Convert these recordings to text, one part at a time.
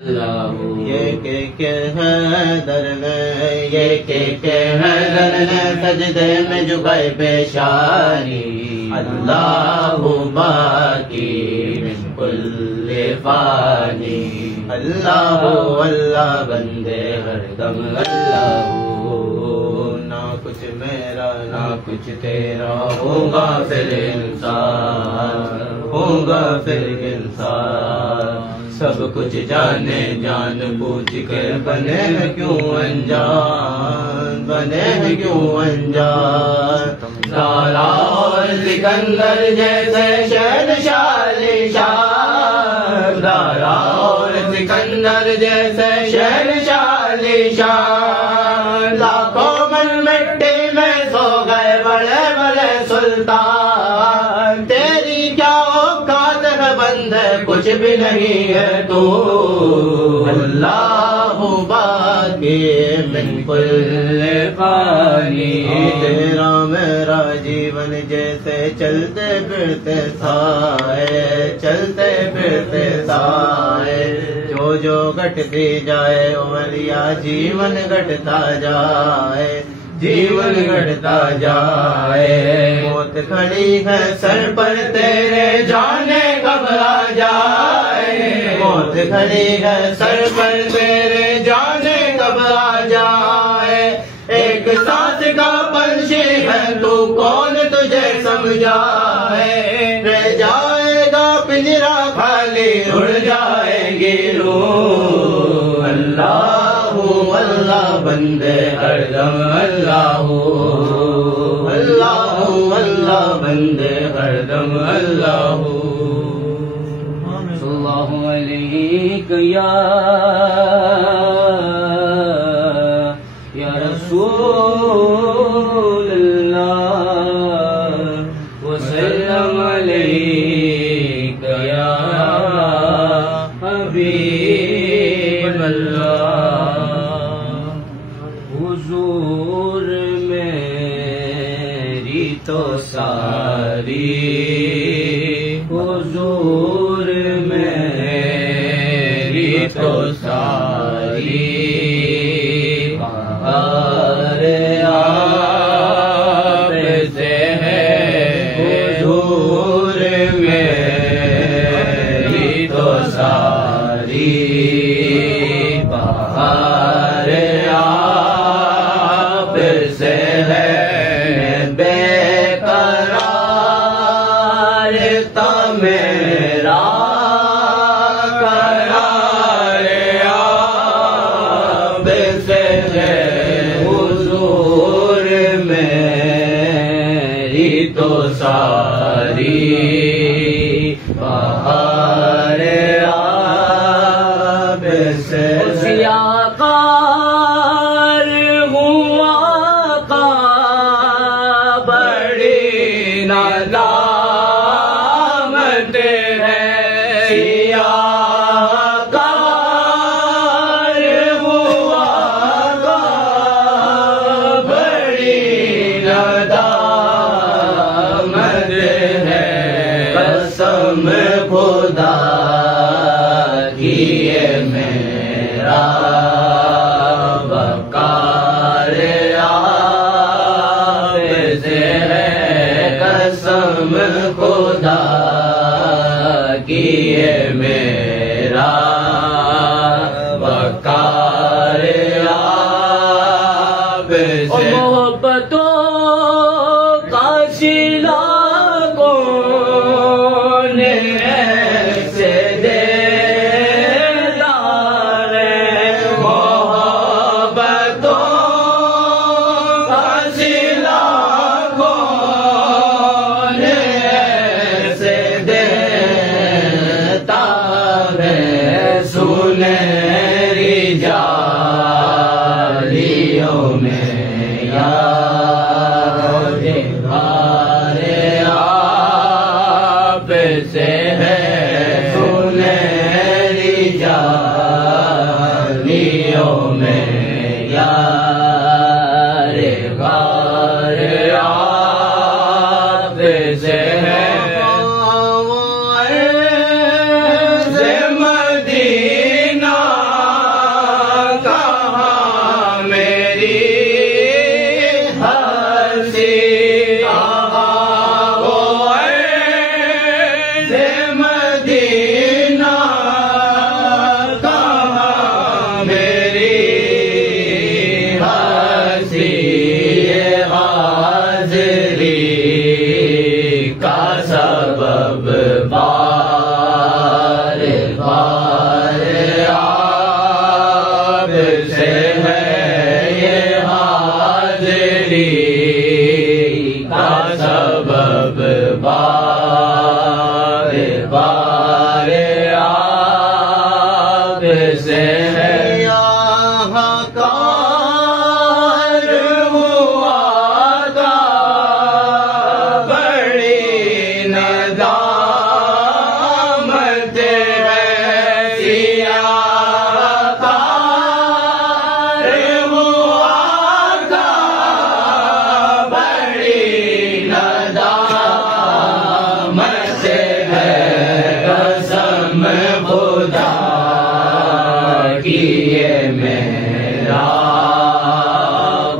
ये के हैदर ने ये के हैदर ने सजदे में झुकाए पेशानी अल्लाहु बाकी मिन कुल्ले फानी अल्लाहु अल्लाह बंदे हरदम अल्लाहु ना कुछ मेरा ना कुछ तेरा होगा फिर इंसान होगा फिर इंसान सब कुछ जाने जान पूछ कर बने हैं क्यों अनजान बने हैं क्यों अनजान सारा और सिकंदर जैसे शहनशाह शान सारा और सिकंदर जैसे शहनशाह शान लाखों मन मिट्टी में सो गए बड़े बड़े सुल्तान तेरी क्या औकात है बंदे कुछ भी नहीं है तू अल्लाहु बाकी मिन कुल्ले फानी तेरा मेरा जीवन जैसे चलते फिरते साए चलते फिरते साए जो जो घटती जाए उमरिया जीवन घटता जाए जीवन घटता जाए मौत खड़ी है सर पर तेरे जाने घबरा जाए मौत खड़ी है सर पर तेरे जाने घबरा जाए एक सांस का पंछी है तू कौन तुझे समझाए रह जाएगा पिंजरा खाली उड़ जाएगी रूह अल्लाहु अल्लाह बंदे हरदम अल्लाहु अल्लाहु अल्लाह बंदे हरदम अल्लाहु सल्लल्लाहु अलैहि या रसूल अल्लाह वसल्लम अलैका या हबीब अल्लाह हुजूर मेरी तो सारी हुजूर मेरी तो सारी बाहर आप से है हुजूर मेरी तो सारी बाहर आप से है बेकरार था मेरा करार आप से है हुजूर मेरी तो सारी बाहर आप से सियाकार हुआ का बड़ी नादामत है सियाकार हुआ का बड़ी नादामत है कसम खुदा की ये मेरा बकार आप से है कसम खुदा की ये मेरा बकार आप से मोहब्बतों का शिला कौन ऐसे देदार मोहब्बतों का शिला कौन ऐसे देता है सुनहरी जालियों में याद आप से है सुनहरी जालियों में यार गार आप से है मदीना से हाहाकार हुआ था, बड़ी नदामत है सियाकार हुआ था, बड़ी नदामत है कसम खुदा की ये मेरा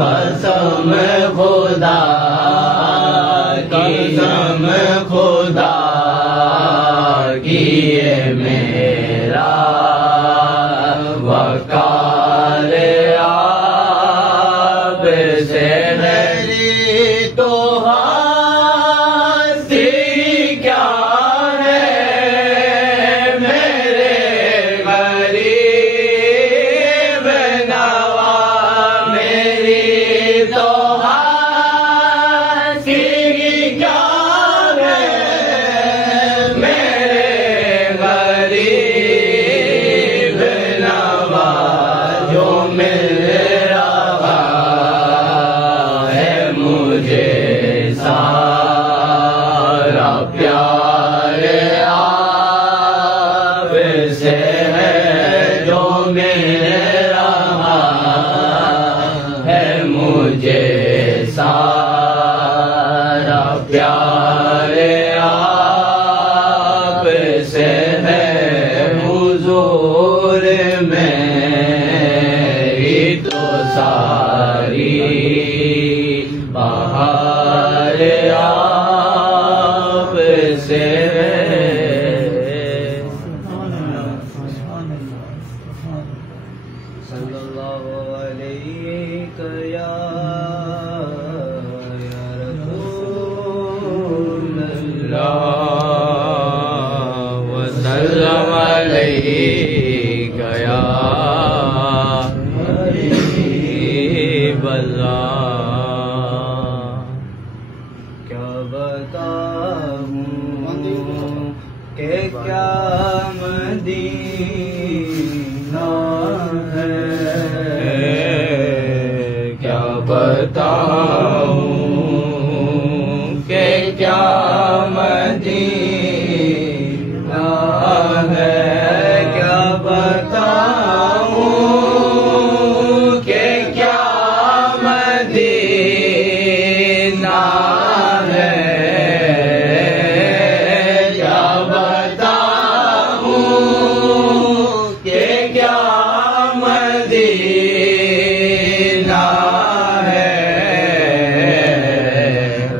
कसम खुदा कसम खुदा की ये मेरा वकार आप से मेरी तो हस्ती क्या है, मेरे गरीब नवा मेरी तो हस्ती क्या है, मेरे गरीब नवा जो मिल रहा है मुझे सारा प्यार आप से है, जो मिल रहा है मुझे सारा प्यार आप से है, हुजूर मेरी तो सारी बहार आप से सल्लल्लाहु अलैहि या रसूल अल्लाह वसल्लम अलैहि या हबीब अल्लाह। क्या बताऊं कि क्या मदीना है, क्या बताऊं कि क्या मदीना है, क्या बताऊं कि क्या मदीना है, क्या बताऊं कि क्या मदीना है,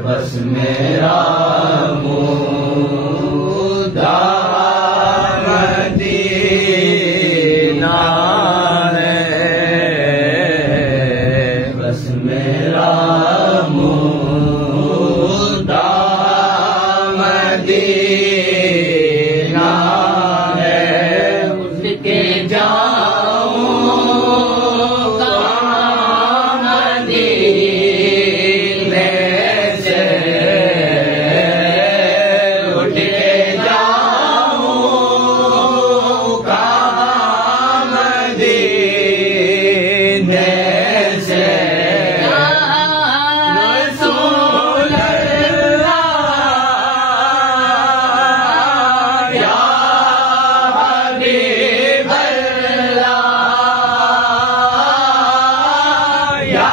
बस मेरा मुद्दा मदीना है, बस मेरा मुद्दा मदीना है, उसके जाऊं मदीने से, उठ के जाऊं कहाँ मदीने से, रसूल अल्लाह या हबीब अल्लाह, या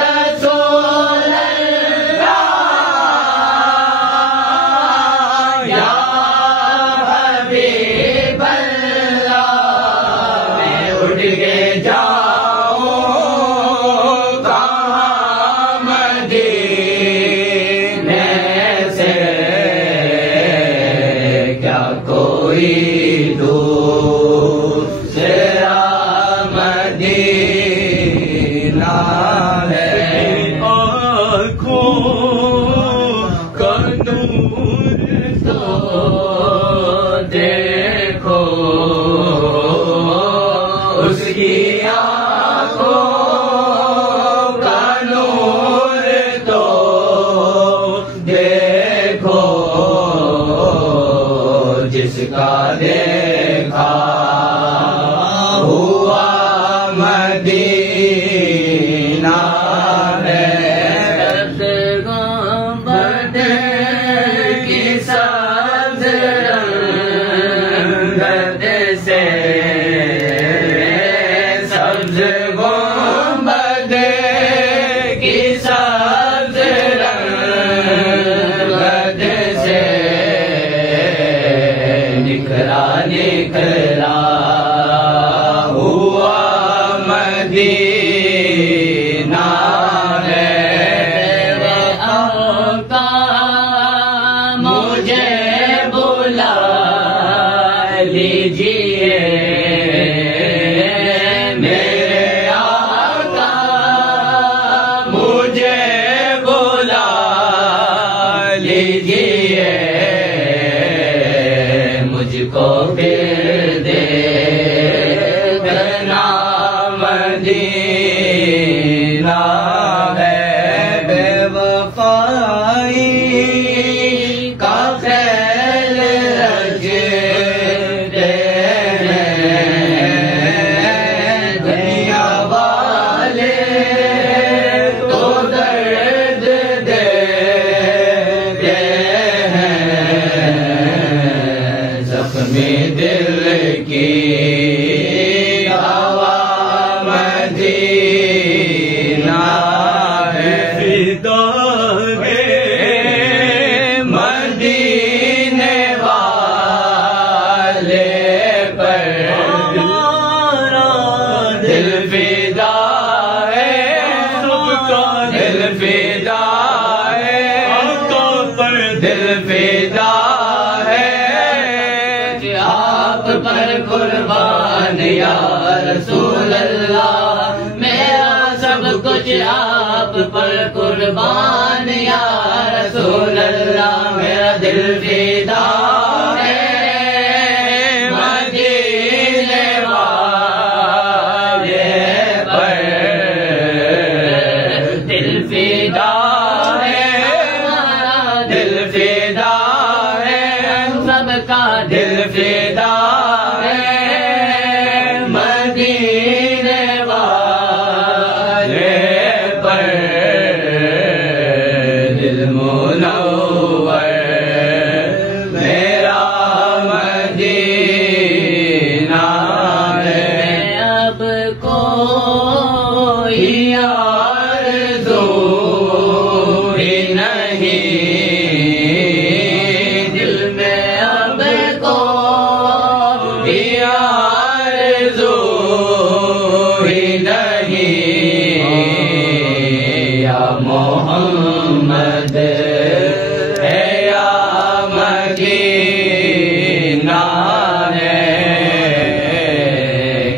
रसूल अल्लाह, या हबीब अल्लाह, मैं उठ के जाऊं कहाँ मदीने से, क्या कोई दूसरा मदीना है, आँखों का नूर तो देखो, उसकी आँखों का नूर तो देखो, जिसका देखा मदीना है बेवफाई का ख्याल रखते हैं दुनिया वाले तो दर्द देते हैं जख्मी दिल की हवा मदीना है फिदा मदीने वाले पर दिल फिदा है सबका दिल फिदा है आका पर दिल फिदा है आप पर कुर्बान या रसूल अल्लाह मेरा सब कुछ आप पर कुर्बान या रसूल अल्लाह मेरा दिल फिदा है मदीने वाले पर दिल फिदा है दिल फिदा है सबका दिल फिदा है मदीने वाले पर दिल मुनव्वर मेरा मदीना है अब कोई आरज़ू ही नहीं दिल में अब कोई आरज़ू ही नहीं या मोहम्मद है या मदीना है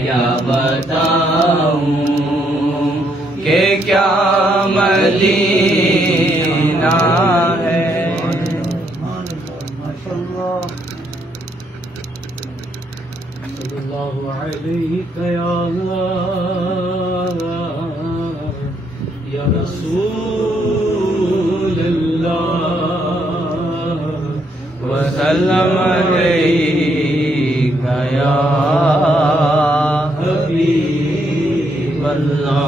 क्या बताऊं कि क्या मदीना है सल्लल्लाहु अलैहि या रसूल अल्लाह वसल्लम अलैका या हबीब अल्लाह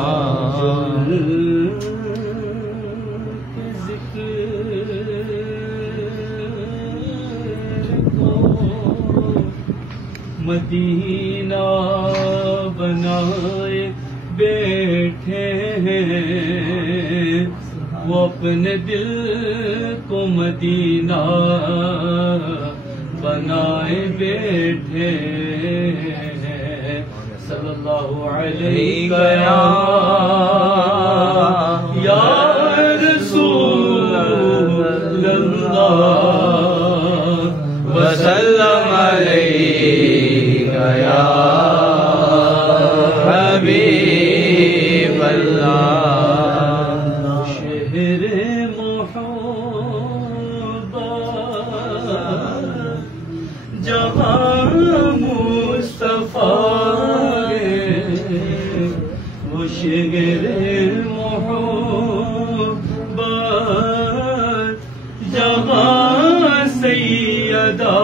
मदीना बनाए बैठे हैं वो अपने दिल को मदीना बनाए बैठे हैं सल्लल्लाहु अलैहि या रसूल अल्लाह वसल्लम अलैका या हबीब अल्लाह शहर मोहब्बत जहाँ मुस्तफा वो शहर मोहब्बत जहाँ सैयदा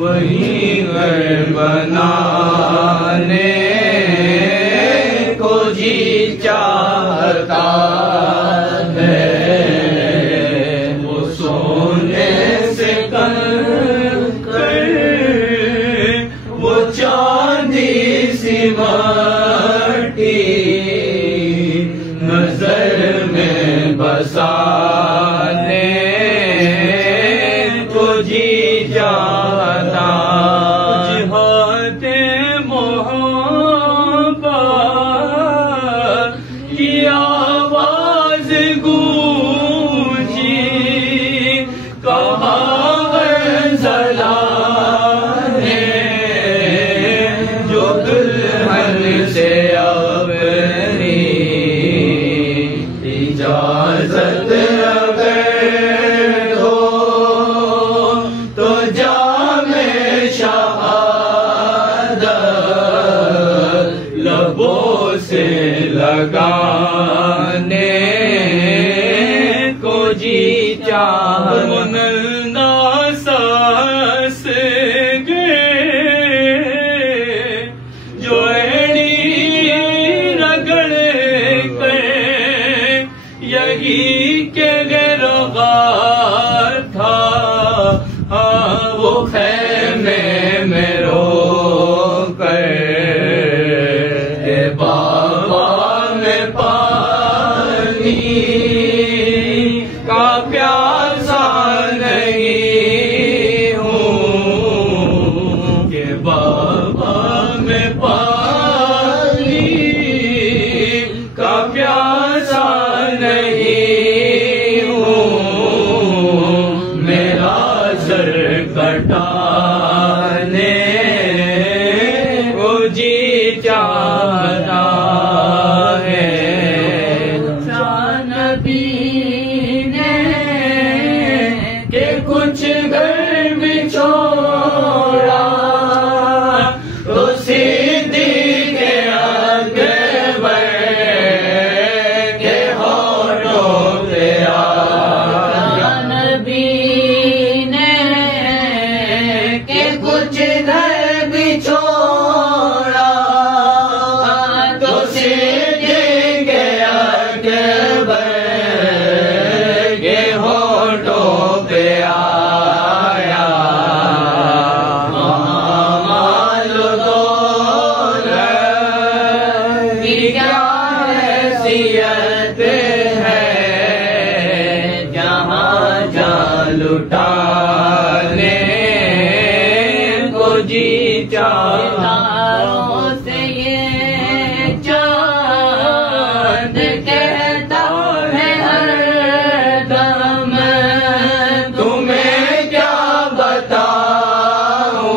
वही घर बनाने को जी चाहता है वो सोने से कर वो चांदी सी माटी नजर में बसाने को जी जाता जिहादे मोहब्बत की आवाज़ लबों से लगाने को जी चाहता सास गए जो एड़ी रगड़ कर यही के गैरगार था वो खैमे में रो कर बाबा में पानी का प्यासा नहीं हूँ के बाबा में पानी का प्यासा नहीं हूँ मेरा सर कटाने को जी चाहता है नबी ने कि कुछ घर भी छोड़ा तो सीधी के आगे बढ़ के होठों पे आया नबी ने कि कुछ घर भी छोड़ा तो सीधी के आगे बढ़ के होठों पे आया माल दौलत की क्या हैसियत है जहाँ जा लुटाने को जी चाहता से ये चांद कहता है हर दम तुम्हें क्या बताऊं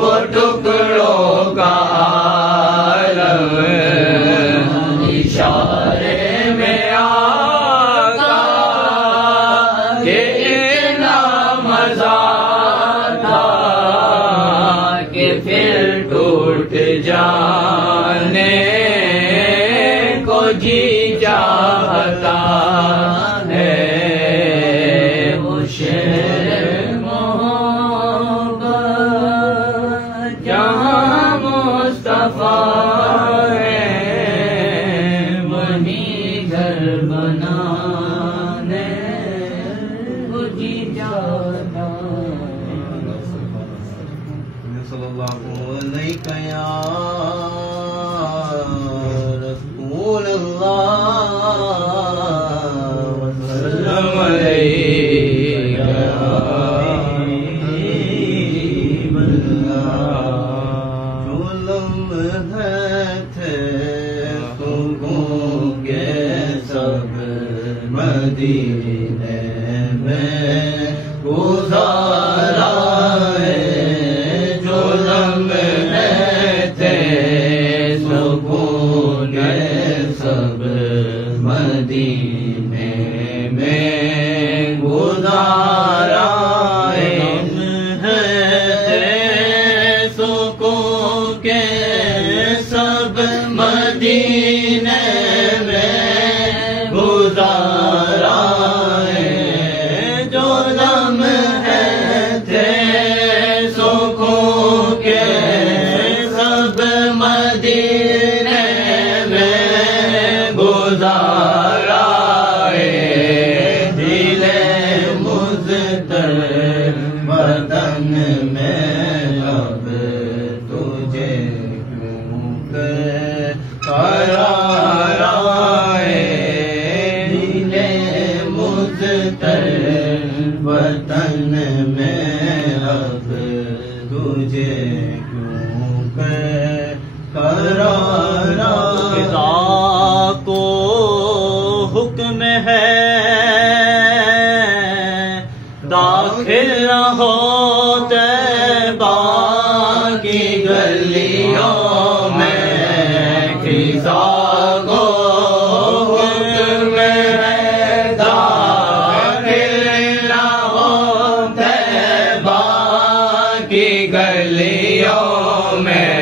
वो टुकड़ों का आलम इशारे में आका ये इतना मजा था कि फिर टूट जाने को जी चाहता है वो शेर मोहब्बत जहाँ मुस्तफा है वहीं घर बनाने को जी चाहता सल्लल्लाहु अलैहि या रसूल अल्लाह सल्लम अलैका या हबीब अल्लाह। जो लम्हे थे तुमको के सब मदीने में गुजारा है जो लम्हे थे सुकून के सब मदीने में गुजारा है सुकून के सब मदीने में गुजारा है जो लम्हे थे सुकून के सब मदीने में गुजारा है दिले मुज़्तर वतन में अब तुझे क्यों करार आए दिले मुज़्तर वतन में अब तुझे क्यों करार खुदा को हुक्म है दाखिल न हो तैबा की गलियों में खिजा को हुक्म है दाखिल न हो तैबा की गलियों में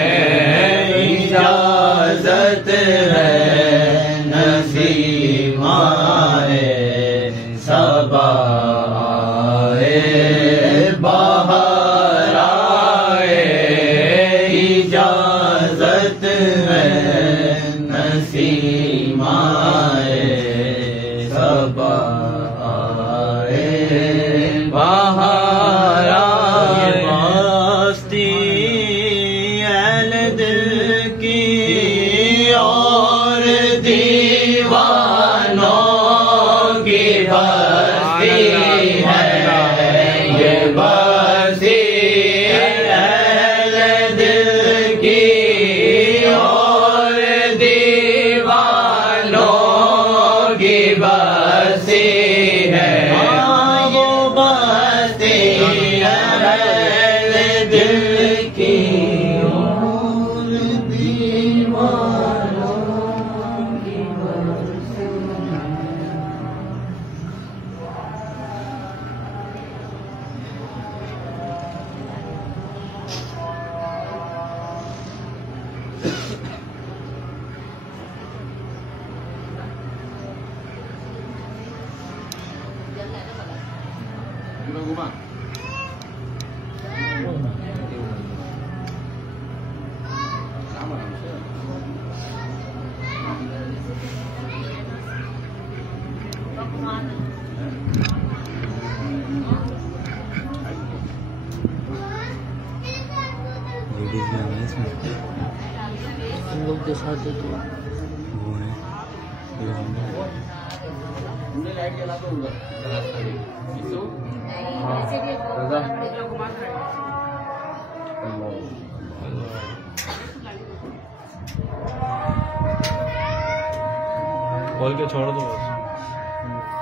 लेडीज में है इसमें हम लोग दिखाते तो वो है खोल के छोड़ दो बस।